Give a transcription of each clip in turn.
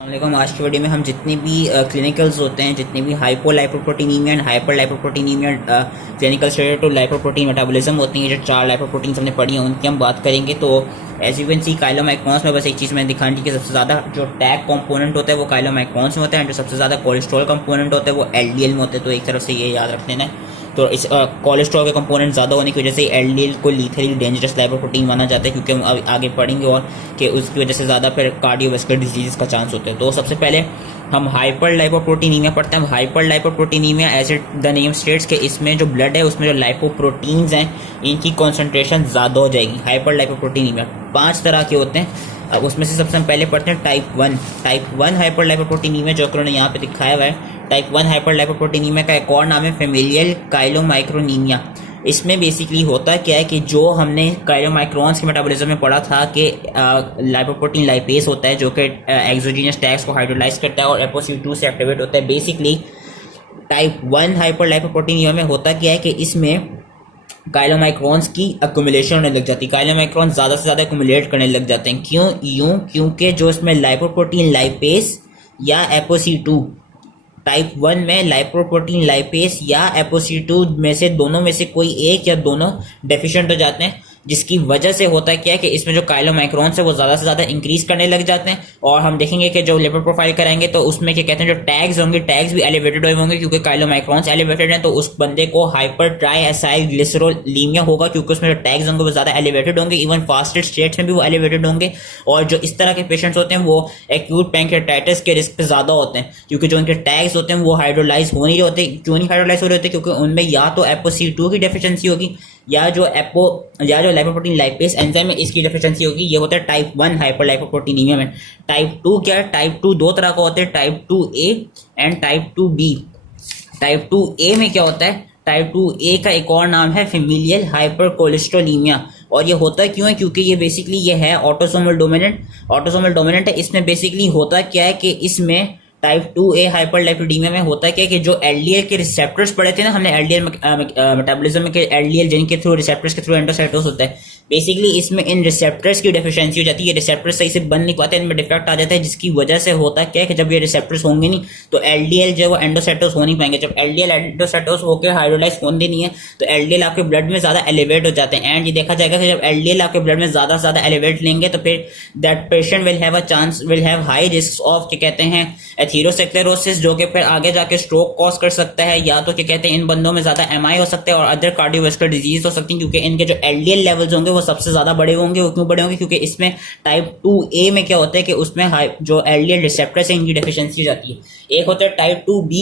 वालेकुम। आज की वीडियो में हम जितनी भी क्लिनिकल्स होते हैं, जितनी भी hypolipoproteinemia and hyperlipoproteinemia clinical stage to lipoprotein metabolism होती हैं, जो 4 लाइपोप्रोटीन्स हमने पढ़ी हैं उनकी हम बात करेंगे। तो एज यू कैन सी काइलोमाइक्रॉन्स में बस एक चीज़ मैंने दिखानी थी कि सबसे ज़्यादा जो टैग कंपोनेंट होता है वो काइलोमाइक्रॉन्स में होता है, एंड जो सबसे ज़्यादा कोलेस्ट्रॉल कंपोनेंट होता है वो एलडीएल में होता है। तो एक तरफ से ये याद रख लेना है। तो इस कोलेस्ट्रॉल के कंपोनेंट ज़्यादा होने की वजह से एलडीएल को लीथली डेंजरस लाइपोप्रोटीन माना जाता है, क्योंकि हम आगे पढ़ेंगे और कि उसकी वजह से ज़्यादा फिर कार्डियोवास्कुलर डिजीज़ का चांस होता है। तो सबसे पहले हम हाइपर लाइपोप्रोटीनीमिया पढ़ते हैं। Hyperlipoproteinemia as it the name states के इसमें जो ब्लड है उसमें जो लाइपोप्रोटीन्स हैं इनकी कॉन्सेंट्रेशन ज़्यादा हो जाएगी। हाइपर लाइपोप्रोटीनीमिया 5 तरह के होते हैं। अब उसमें से सबसे हम पहले पढ़ते हैं टाइप 1 हाइपर लाइपोप्रोटीनीमिया, जो उन्होंने यहाँ पे दिखाया हुआ है। टाइप 1 हाइपर लाइपोप्रोटीनीमिया का एक और नाम है फेमिलियल काइलोमाइक्रोनीमिया। इसमें बेसिकली होता क्या है कि जो हमने काइलोमाइक्रॉन्स के मेटाबॉलिज्म में पढ़ा था कि लाइपोप्रोटीन लाइपेस होता है जो कि एक्सोजीनियस टैग्स को हाइड्रोलाइज करता है और एपोसी2 से एक्टिवेट होता है। बेसिकली टाइप 1 हाइपर लाइपोप्रोटीनिया में होता क्या है कि इसमें काइलोमाइक्रॉन्स की अक्यूमुलेशन होने लग जाती है। काइलोमाइक्रॉन्स ज़्यादा से ज़्यादा अक्यूमुलेट करने लग जाते हैं। क्योंकि जो इसमें लाइपोप्रोटीन लाइपेस या एपोसी2, टाइप 1 में लाइपोप्रोटीन लाइपेस या एपोसी2 में से दोनों में से कोई एक या दोनों डेफिशिएंट हो जाते हैं, जिसकी वजह से होता है क्या है कि इसमें जो काइलोमाइक्रॉन्स है वो ज़्यादा से ज़्यादा इंक्रीज करने लग जाते हैं। और हम देखेंगे कि जो लिपिड प्रोफाइल कराएंगे तो उसमें क्या कहते हैं, जो टैग्स होंगे टैग्स भी एलिवेटेड होंगे, क्योंकि काइलोमाइक्रॉन्स एलिवेटेड हैं। तो उस बंदे को हाइपर ट्राइएसाइलग्लिसरोलीमिया होगा, क्योंकि उसमें जो टैग्स होंगे वो ज़्यादा एलिवेटेड होंगे। इवन फास्टेड स्टेट्स में भी वो एलिवेटेड होंगे। और जो इस तरह के पेशेंट्स होते हैं वो एक्यूट पैंक्रियाटाइटिस के रिस्क पे ज़्यादा होते हैं, क्योंकि जो उनके टैग्स होते हैं वो हाइड्रोलाइज हो नहीं होते। क्यों नहीं हाइड्रोलाइज हो रहे होते? क्योंकि उनमें या तो एपोसी2 की डेफिशिएंसी होगी या जो लाइपोप्रोटीन लाइपेस एंजाइम है इसकी डेफिशिएंसी होगी। ये होता है टाइप 1 हाइपर लाइपोप्रोटीनीमिया में। टाइप 2 क्या है? टाइप 2 दो तरह का होता है, type 2A and type 2B। Type 2A में क्या होता है? टाइप 2A का एक और नाम है फेमिलियल हाइपर कोलेस्ट्रोलीमिया। और ये होता क्यों है? क्योंकि ये बेसिकली ये है ऑटोसोमल डोमिनेंट है। इसमें बेसिकली होता क्या है कि इसमें टाइप 2A हाइपर लाइपोप्रोटीनिया में होता क्या है कि जो एलडीएल के रिसेप्टर्स पढ़े थे ना हमने, एलडीएल मेटाबॉलिज्म में, एलडीएल जिनके थ्रू रिसेप्टर्स के थ्रू एंडोसाइटोस होता है। बेसिकली इसमें इन रिसेप्टर्स की डेफिशिएंसी हो जाती है। ये रिसेप्टर्स सही से बन नहीं पाते, इनमें डिफेक्ट आ जाता है, जिसकी वजह से होता क्या है कि जब ये रिसेप्टर्स होंगे नहीं तो एलडीएल जो है वो एंडोसाइटोस हो नहीं पाएंगे। जब एलडीएल एंडोसाइटोस होकर हाइड्रोलाइज होने नहीं है तो एलडीएल आपके ब्लड में ज्यादा एलिवेट हो जाते हैं। एंड ये देखा जाएगा कि जब एलडीएल आपके ब्लड में ज्यादा से ज्यादा एलिवेट लेंगे तो फिर that patient will have high risk of क्या कहते हैं एथेरोस्क्लेरोसिस, जो कि फिर आगे जाके स्ट्रोक कॉज कर सकता है, या तो क्या कहते हैं इन बंदों में ज्यादा एमआई हो सकता है और अदर कार्डियोवास्कुलर डिजीज हो सकती है, क्योंकि इनके जो एलडीएल लेवल्स होंगे वो सबसे ज्यादा बड़े होंगे। वो क्यों बड़े होंगे? क्योंकि इसमें टाइप 2A में क्या होता है कि उसमें जो एलडीएल रिसेप्टर्स है इनकी डेफिशिएंसी हो जाती है। एक होता है टाइप 2B।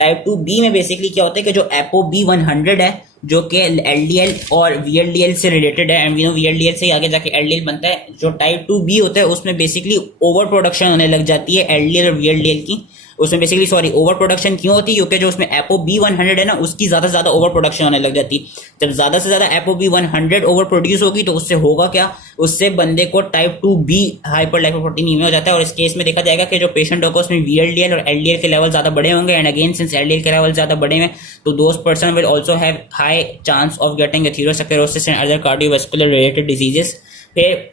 टाइप 2B में बेसिकली क्या होता है कि जो ApoB100 है जो कि एलडीएल और वीएलडीएल से रिलेटेड है, एंड वी नो वीएलडीएल से आगे जाके एलडीएल बनता है। जो टाइप 2B होता है उसमें बेसिकली ओवर प्रोडक्शन होने लग जाती है एलडीएल और वीएलडीएल की। उसमें बेसिकली ओवर प्रोडक्शन क्यों होती है? क्योंकि जो उसमें ApoB100 है ना उसकी ज्यादा से ज्यादा ओवर प्रोडक्शन होने लग जाती है। जब ज्यादा से ज्यादा ApoB100 ओवर प्रोड्यूस होगी तो उससे होगा क्या? उससे बंदे को टाइप 2B हाइपर लाइपोप्रोटीनीमिया हो जाता है। और इस केस में देखा जाएगा कि जो पेशेंट होगा उसमें वीएलडीएल और एलडीएल के लेवल ज्यादा बड़े होंगे, एंड अगेन सिंस एलडीएल के लेवल ज्यादा बड़े हैं तो those person will also have high chance of getting atherosclerosis and other cardiovascular related diseases. फिर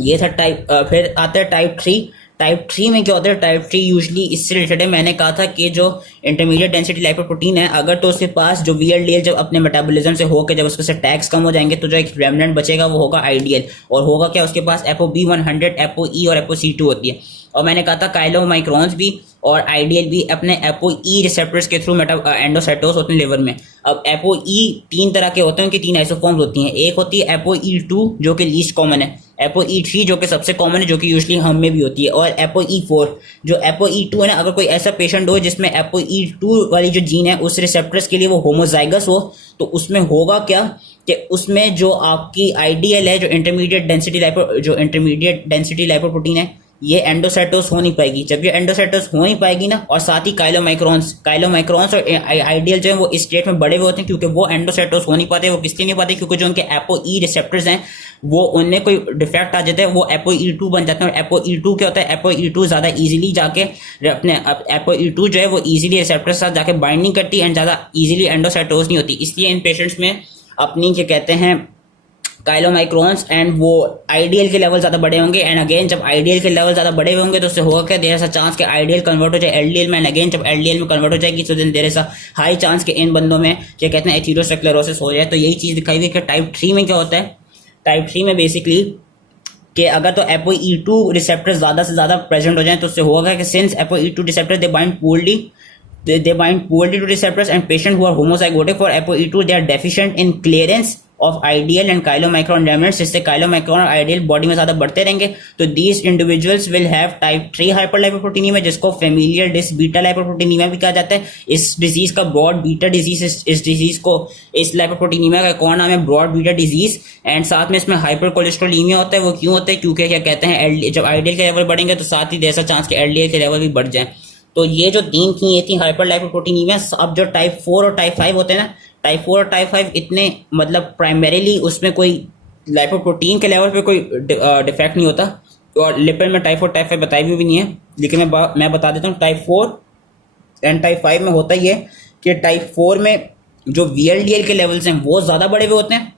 ये था फिर आता है टाइप 3। टाइप 3 में क्या होता है? टाइप 3 यूजली इससे रिलेटेड है। मैंने कहा था कि जो इंटरमीडिएट डेंसिटी लाइपोप्रोटीन है अगर तो उसके पास जो वीएलडीएल जब अपने मेटाबॉलिज्म से होकर जब उसके से टैग्स कम हो जाएंगे तो जो एक रेमनेंट बचेगा वो होगा आइडियल। और होगा क्या? उसके पास ApoB100, ApoE और ApoC2 होती है। और मैंने कहा था काइलोमाइक्रॉन्स भी और आइडियल भी अपने ApoE रिसेप्टर्स के थ्रू एंडोसाइटोस होते हैं लिवर में। अब ApoE 3 तरह के होते हैं, उनकी 3 आइसोफॉर्म्स होती हैं। एक होती है ApoE2 जो कि लीस्ट कॉमन है, ApoE3 जो कि सबसे कॉमन है जो कि यूजुअली हम में भी होती है, और ApoE4। जो ApoE2 है ना, अगर कोई ऐसा पेशेंट हो जिसमें ApoE2 वाली जो जीन है उस रिसेप्टर्स के लिए वो होमोजाइगस हो तो उसमें होगा क्या कि उसमें जो आपकी आइडियल है जो इंटरमीडिएट डेंसिटी लाइपोप्रोटीन है ये एंडोसाइटोस हो नहीं पाएगी। जब ये एंडोसाइटोस हो नहीं पाएगी ना, और साथ ही काइलोमाइक्रॉन्स और आइडियल जो है वो इस स्टेट में बड़े हुए होते हैं, क्योंकि वो एंडोसाइटोस हो नहीं पाते। वो किस लिए नहीं पाते? क्योंकि जो उनके ApoE रिसेप्टर्स हैं वो उनमें कोई डिफेक्ट आ जाता है, वो ApoE2 बन जाते हैं। और ApoE2 क्या होता है? ApoE2 ज्यादा इजीली जाके अपने ApoE2 जो है वो इजीली रिसेप्टर के साथ जाके बाइंड नहीं करती एंड ज्यादा इजीली एंडोसाइटोस नहीं होती। इसलिए इन पेशेंट्स में अपनी क्या कहते हैं काइलोमाइक्रॉन्स एंड वो आईडीएल के लेवल ज़्यादा बड़े होंगे। एंड अगेन जब आईडीएल के लेवल ज़्यादा बड़े होंगे तो उससे होगा क्या, देयर इज अ चांस कि आईडीएल कन्वर्ट हो जाए एलडीएल में। एंड अगेन जब एलडीएल में कन्वर्ट हो जाएगी तो there is a high chance कि इन बंदों में क्या कहते हैं एथेरोस्क्लेरोसिस हो जाए। तो यही चीज़ दिखाई हुई कि टाइप 3 में क्या होता है, टाइप 3 में बेसिकली कि अगर तो ApoE2 रिसेप्टर ज़्यादा से ज़्यादा प्रेजेंट हो जाए तो उससे होगा कि since ApoE2 receptor they bind poorly, they bind poorly to receptors, and patients who are homozygotic for ApoE2 they are deficient in clearance of IDL and chylomicron remnants, जिससे chylomicron और IDL बॉडी में ज़्यादा बढ़ते रहेंगे। तो these individuals will have type 3 hyperlipoproteinemia, जिसको familial beta lipoproteinemia भी कहा जाता है। इस डिजीज का ब्रॉड बीटा डिजीज, इस डिजीज को, इस लाइपोप्रोटीनीमिया का एक और नाम है ब्रॉड बीटा डिजीज। एंड साथ में इसमें हाइपर कोलेस्ट्रोलीमिया होता है। वो क्यों होता है, क्योंकि क्या कहते हैं जब IDL के लेवल बढ़ेंगे तो साथ ही ऐसा चांस कि LDL के लेवल भी बढ़ जाए। तो ये जो तीन थी, ये थी हाइपर लाइपोप्रोटीनीमिया। अब जो टाइप 4 और टाइप 5 होते हैं ना, टाइप 4 और टाइप 5 इतने मतलब प्राइमरीली उसमें कोई लाइपोप्रोटीन के लेवल पे कोई डिफेक्ट नहीं होता, और लिपिड में टाइप 4 टाइप 5 बताई भी नहीं है, लेकिन मैं बता देता हूँ। टाइप 4 एंड टाइप 5 में होता ही है कि टाइप 4 में जो VLDL के लेवल्स हैं वो ज़्यादा बढ़े हुए होते हैं,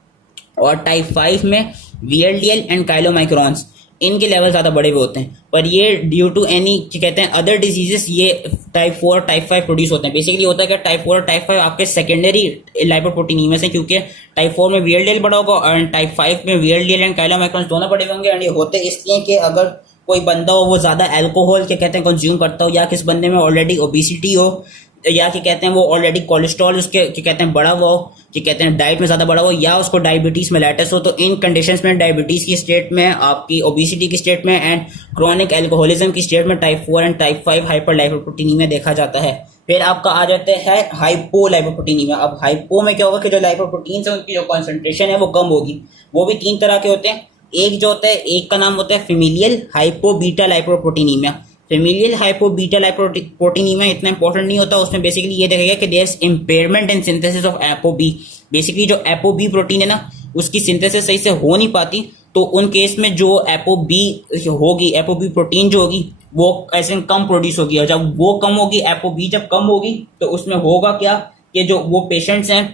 और टाइप 5 में VLDL एंड काइलोमाइक्रॉन्स इनके लेवल ज़्यादा बड़े हुए होते हैं। पर ये ड्यू टू एनी कहते हैं अदर डिजीजेस ये टाइप 4 और टाइप 5 प्रोड्यूस होते हैं। बेसिकली होता है कि टाइप 4 और टाइप 5 आपके सेकेंडरी लाइपोप्रोटीनीमिया से, क्योंकि टाइप 4 में VLDL बड़ा होगा और टाइप 5 में VLDL एंड काइलोमाइक्रॉन्स दोनों बड़े होंगे। एंड ये होते इसलिए कि अगर कोई बंदा हो वो ज़्यादा अल्कोहल के कहते हैं कंज्यूम करता हो, या किस बंदे में ऑलरेडी ओबिसिटी हो, या कि कहते हैं वो ऑलरेडी कोलेस्ट्रॉल उसके क्या कहते हैं बड़ा हुआ हो, कि कहते हैं डाइट में ज़्यादा बड़ा हो, या उसको डायबिटीज़ मेलाइटिस हो। तो इन कंडीशंस में डायबिटीज़ की स्टेट में, आपकी ओबिसिटी की स्टेट में एंड क्रोनिक एल्कोहलिज्म की स्टेट में टाइप 4 एंड टाइप 5 हाइपर लाइपोप्रोटीनीमिया देखा जाता है। फिर आपका आ जाता है हाइपो लाइपोप्रोटीनीमिया। अब हाइपो में क्या होगा कि जो लाइपोप्रोटीन्स है उनकी जो कॉन्सेंट्रेशन है वो कम होगी। वो भी तीन तरह के होते हैं। एक जो होता है, एक का नाम होता है familial hypobetalipoproteinemia. Familial hypobetalipoproteinemia इतना इंपॉर्टेंट नहीं होता। उसमें बेसिकली ये देखेगा कि there is impairment in synthesis of ApoB। Basically जो ApoB प्रोटीन है ना, उसकी सिंथेसिस सही से हो नहीं पाती। तो उन केस में जो ApoB होगी, ApoB प्रोटीन जो होगी वो ऐसे कम प्रोड्यूस होगी, और जब वो कम होगी, ApoB जब कम होगी तो उसमें होगा क्या कि जो वो पेशेंट्स हैं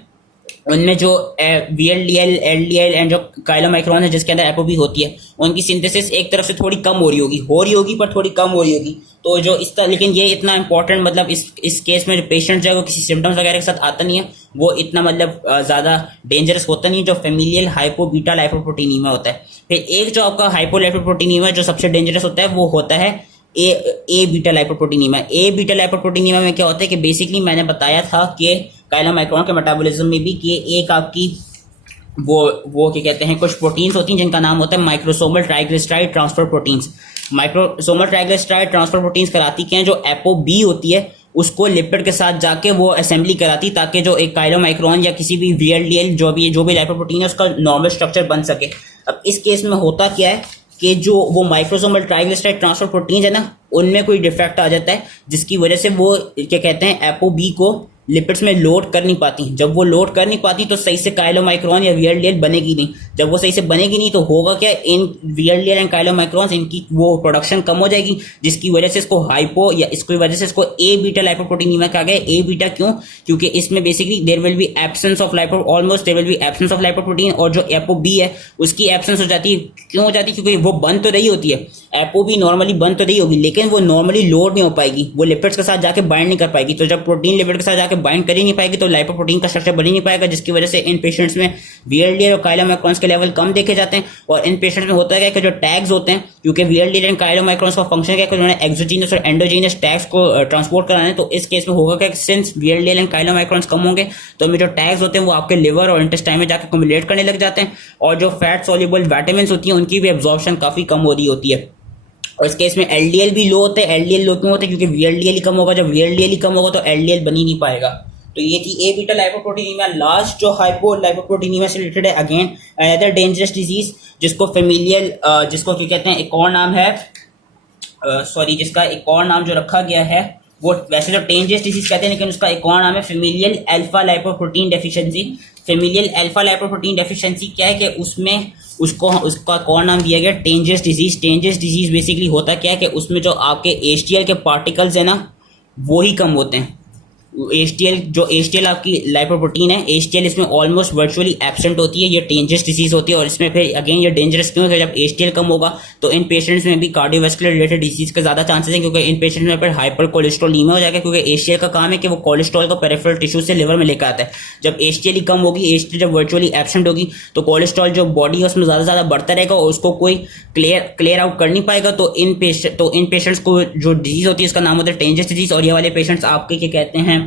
उनमें जो VLDL, LDL एंड जो काइलोमाइक्रॉन है जिसके अंदर ApoB होती है, उनकी सिंथेसिस एक तरफ से थोड़ी कम हो रही होगी पर थोड़ी कम हो रही होगी। तो जो इस तरह, लेकिन ये इतना इंपॉर्टेंट मतलब इस केस में जो पेशेंट जो है वो किसी सिम्टम्स वगैरह के साथ आता नहीं है, वो इतना मतलब ज़्यादा डेंजरस होता नहीं जो फेमिलियल हाइपो बीटा लाइपोप्रोटीनीमिया होता है। फिर एक जो आपका हाइपो लाइपोप्रोटीनीमिया जो सबसे डेंजरस होता है वो होता है ए बीटा लाइपोप्रोटीनीमिया। ए बीटा लाइपोप्रोटीनीमिया में क्या होता है कि बेसिकली मैंने बताया था कि काइलोमाइक्रॉन के मेटाबॉलिज्म में भी कि एक आपकी वो क्या कहते हैं, कुछ प्रोटीन्स होती हैं जिनका नाम होता है microsomal triglyceride transfer proteins. Microsomal triglyceride transfer proteins कराती क्या है, जो ApoB होती है उसको लिपिड के साथ जाके वो असेंबली कराती, ताकि जो एक काइलोमाइक्रॉन या किसी भी VLDL जो भी लाइपोप्रोटीन है उसका नॉर्मल स्ट्रक्चर बन सके। अब इस केस में होता क्या है कि जो वो माइक्रोसोमल ट्राइग्लिसराइड ट्रांसफर प्रोटीन्स है ना, उनमें कोई डिफेक्ट आ जाता है जिसकी वजह से वो क्या कहते हैं ApoB को लिपिड्स में लोड कर नहीं पाती। जब वो लोड कर नहीं पाती तो सही से काइलोमाइक्रॉन या VLDL बनेगी नहीं। जब वो सही से बनेगी नहीं तो होगा क्या, इन VLDL एंड काइलोमाइक्रॉन्स इनकी वो प्रोडक्शन कम हो जाएगी, जिसकी वजह से इसको हाइपो या इसकी वजह से इसको ए बीटा लाइपोप्रोटीनीमिया कहा गया। ए बीटा क्यों, क्योंकि इसमें basically there will be absence of almost there will be absence of lipoprotein, और जो ApoB है उसकी एब्सेंस हो जाती है। क्यों हो जाती है, क्योंकि वो बंद तो रही होती है, ApoB नॉर्मली बंद तो रही होगी, लेकिन वो नॉर्मली लोड नहीं हो पाएगी, वो लिपिड्स के साथ जाके बाइंड नहीं कर पाएगी। तो जब प्रोटीन लिपिड के साथ जाके बाइंड कर ही नहीं पाएगी तो लाइपोप्रोटीन का स्ट्रक्चर बन ही नहीं पाएगा, जिसकी वजह से इन पेशेंट्स में VLDL और काइलोमाइक्रॉन्स के लेवल कम देखे जाते हैं। और इन पेशेंट्स में होता है कि जो टैग्स होते हैं, क्योंकि VLDL एंड काइलोमाइक्रॉन्स का फंक्शन क्या है कि उन्होंने एक्सोजीनस और एंडोजीनस टैग्स को ट्रांसपोर्ट कराना है। तो इस केस में होगा कि सिंस VLDL एंड काइलोमाइक्रॉन्स कम होंगे तो जो टैग्स होते हैं वो आपके लिवर और इंटेस्टाइन में जाकर कम्युलेट करने लग जाते हैं, और जो फैट सॉल्युबल विटामिन्स होती हैं उनकी भी एब्जॉर्प्शन काफी कम हो रही होती है। और इस केस में LDL भी लो होते हैं। LDL लो क्यों होते हैं, क्योंकि VLDL ही कम होगा। जब VLDL ही कम होगा तो LDL बन ही नहीं पाएगा। तो ये थी ए बीटा लाइपोप्रोटीनीमिया। लास्ट जो हाइपो लाइपोप्रोटीनीमिया से रिलेटेड है, अगेन अनदर डेंजरस डिजीज जिसको फेमिलियल जिसको क्या कहते हैं, एक और नाम है जिसका एक और नाम जो रखा गया है वो वैसे तो डेंजरस डिजीज कहते हैं, लेकिन उसका एक और नाम है familial alpha lipoprotein deficiency. Familial alpha lipoprotein deficiency क्या है कि उसमें उसका कौन नाम दिया गया, टेंजस डिजीज। टेंजस डिजीज बेसिकली होता क्या है कि उसमें जो आपके HDL के पार्टिकल्स है ना वो ही कम होते हैं। एच टी एल आपकी लाइपोप्रोटीन है, एच टी एल इसमें ऑलमोस्ट वर्चुअली एब्सेंट होती है, ये डेंजरस डिजीज होती है। और इसमें फिर अगेन ये डेंजरस क्यों है, जब एच टी एल कम होगा तो इन पेशेंट्स में भी कार्डियोवास्कुलर रिलेटेड डिजीज का ज्यादा चांसेस है, क्योंकि इन पेशेंट्स में फिर हाइपर कोलेस्ट्रोलीमिया हो जाएगा, क्योंकि एच टी एल का काम है कि वो कोलेस्ट्रॉल को पेरिफेरल टिश्यू से लिवर में लेकर आता है। जब एच टी एल कम होगी, एच टी एल जब वर्चुअली एब्सेंट होगी, तो कोलेस्ट्रॉल जो बॉडी है उसमें ज्यादा ज्यादा बढ़ता रहेगा और उसको कोई क्लियर आउट कर नहीं पाएगा। तो इन पेशेंट्स को जो डिजीज होती है इसका नाम होता है डेंजरस डिजीज। और ये वाले पेशेंट्स आपके क्या कहते हैं,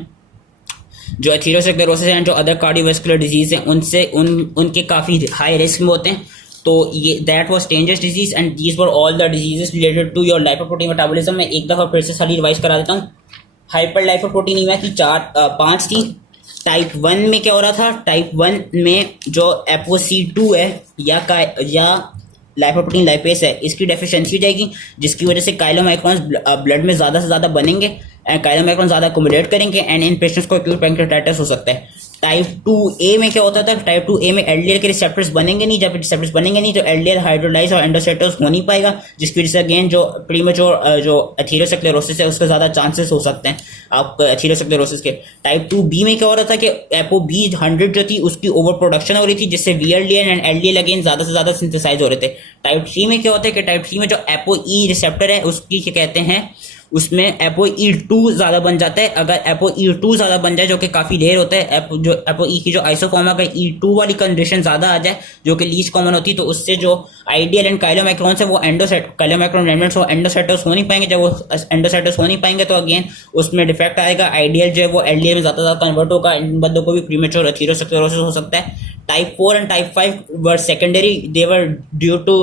जो एथेरोस्क्लेरोसिस एंड जो अदर कार्डियोवास्कुलर डिजीज हैं उनसे उनके काफी हाई रिस्क में होते हैं। तो ये that was dangerous disease and these were all the diseases related to your lipoprotein metabolism. मैं एक दफा फिर से सारी रिवाइज करा देता हूँ। हाइपर लाइपोप्रोटीनीमिया की 5 थी। टाइप 1 में क्या हो रहा था, टाइप 1 में जो एपोसी2 है या लाइपोप्रोटीन लाइपेस है, इसकी डेफिशिएंसी हो जाएगी, जिसकी वजह से काइलोमाइक्रॉन्स ब्लड में ज्यादा से ज्यादा बनेंगे, काइलोमाइक्रॉन ज्यादा अकोमोडेट करेंगे एंड इन पेशेंट्स को एक्यूट पैंक्रेटाइटिस हो सकता है। टाइप 2A में क्या होता था, टाइप 2A में एलडीएल के रिसेप्टर्स बनेंगे नहीं, जब रिसेप्टर्स बनेंगे नहीं तो एलडीएल हाइड्रोलाइज और एंडोसाइटोस हो नहीं पाएगा, जिसकी वजह से अगेन जो प्रीमेच्योर जो एथेरोस्क्लेरोसिस है उसके ज्यादा चांसेस हो सकते हैं आपको एथेरोस्क्लेरोसिस के। टाइप 2B में क्या हो रहा था कि एपोबी 100 जो थी उसकी ओवर प्रोडक्शन हो रही थी, जिससे वीएलडीएल एंड एलडीएल अगेन ज्यादा से ज्यादा सिंथेसाइज हो रहे थे। टाइप 3 में क्या होता है कि टाइप 3 में जो एपोई रिसेप्टर है उसकी क्या कहते हैं, उसमें एपोई2 ज्यादा बन जाता है। अगर एपोई2 ज्यादा बन जाए, जो कि काफी रेयर होता है, जो एपोई की जो आइसोफॉर्म है E2 वाली कंडीशन ज्यादा आ जाए, जो कि लीस्ट कॉमन होती है, तो उससे जो आइडियल एंड काइलोमाइक्रॉन्स है वो काइलोमाइक्रॉन रेमिनेंट्स वो एंडोसाइटोस हो नहीं पाएंगे। जब वो एंडोसाइटोस हो नहीं पाएंगे तो अगेन उसमें डिफेक्ट आएगा, आइडियल जो है वो एलडीएल में ज्यादा कन्वर्ट होगा, इन बंदों को भी प्रीमेच्योर एथेरोस्क्लेरोसिस हो सकता है। Type 4 and type 5 were secondary, they were due to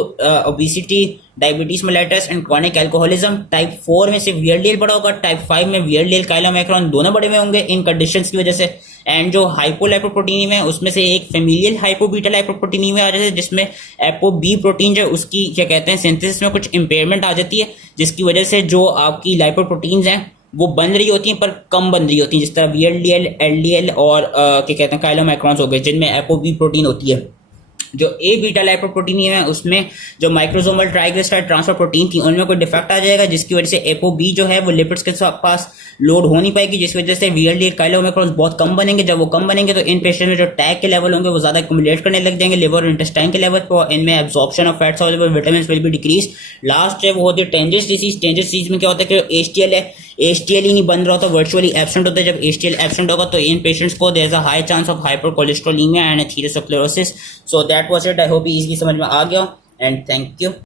obesity, diabetes mellitus and chronic alcoholism. Type 4 में सिर्फ वीएलडीएल बड़ा होगा, टाइप 5 में वीएलडीएल काइलोमाइक्रॉन दोनों बड़े में होंगे इन कंडीशंस की वजह से। एंड जो हाइपोलाइपोप्रोटीनीमिया है उसमें से एक फेमिलियल हाइपोबीटा लाइपोप्रोटीनीमिया आ जाती है, जिसमें एपोबी प्रोटीन जो उसकी क्या कहते हैं सिंथेसिस में कुछ इंपेयरमेंट आ जाती है, जिसकी वजह से जो आपकी लाइपोप्रोटीन्स हैं वो बन रही होती हैं पर कम बन रही होती हैं, जिस तरह वीएलडीएल, एलडीएल और क्या कहते हैं काइलोमाइक्रॉन्स हो गए, जिनमें एपोबी प्रोटीन होती है। जो ए बीटा लाइपोप्रोटीन है उसमें जो माइक्रोसोमल ट्राइग्लिसराइड ट्रांसफर प्रोटीन थी उनमें कोई डिफेक्ट आ जाएगा, जिसकी वजह से एपोबी जो है वो लिपिड्स के पास लोड हो नहीं पाएगी, जिस वजह से वीएलडीएल काइलोमाइक्रॉन्स बहुत कम बनेंगे। जब वो कम बनेंगे तो इन पेशेंट में जो टैग के लेवल होंगे वो ज्यादा एक्यूमुलेट करने लग जाएंगे लिवर और इंटेस्टाइन के लेवल पर, इनमें एब्जॉर्प्शन ऑफ फैट्स और vitamin will be decrease. Last है वो होती है टेंजस डिजीज। टेंजस डिजीज में क्या होता है कि एचटीएल है, एचटीएल ही नहीं बन रहा होता, वर्चुअली एब्सेंट होता है। जब एचटीएल एब्सेंट होगा तो इन पेशेंट्स को there is a high chance of hyper cholesterolemia and atherosclerosis. So that was it. I hope easily समझ में आ गया एंड थैंक यू।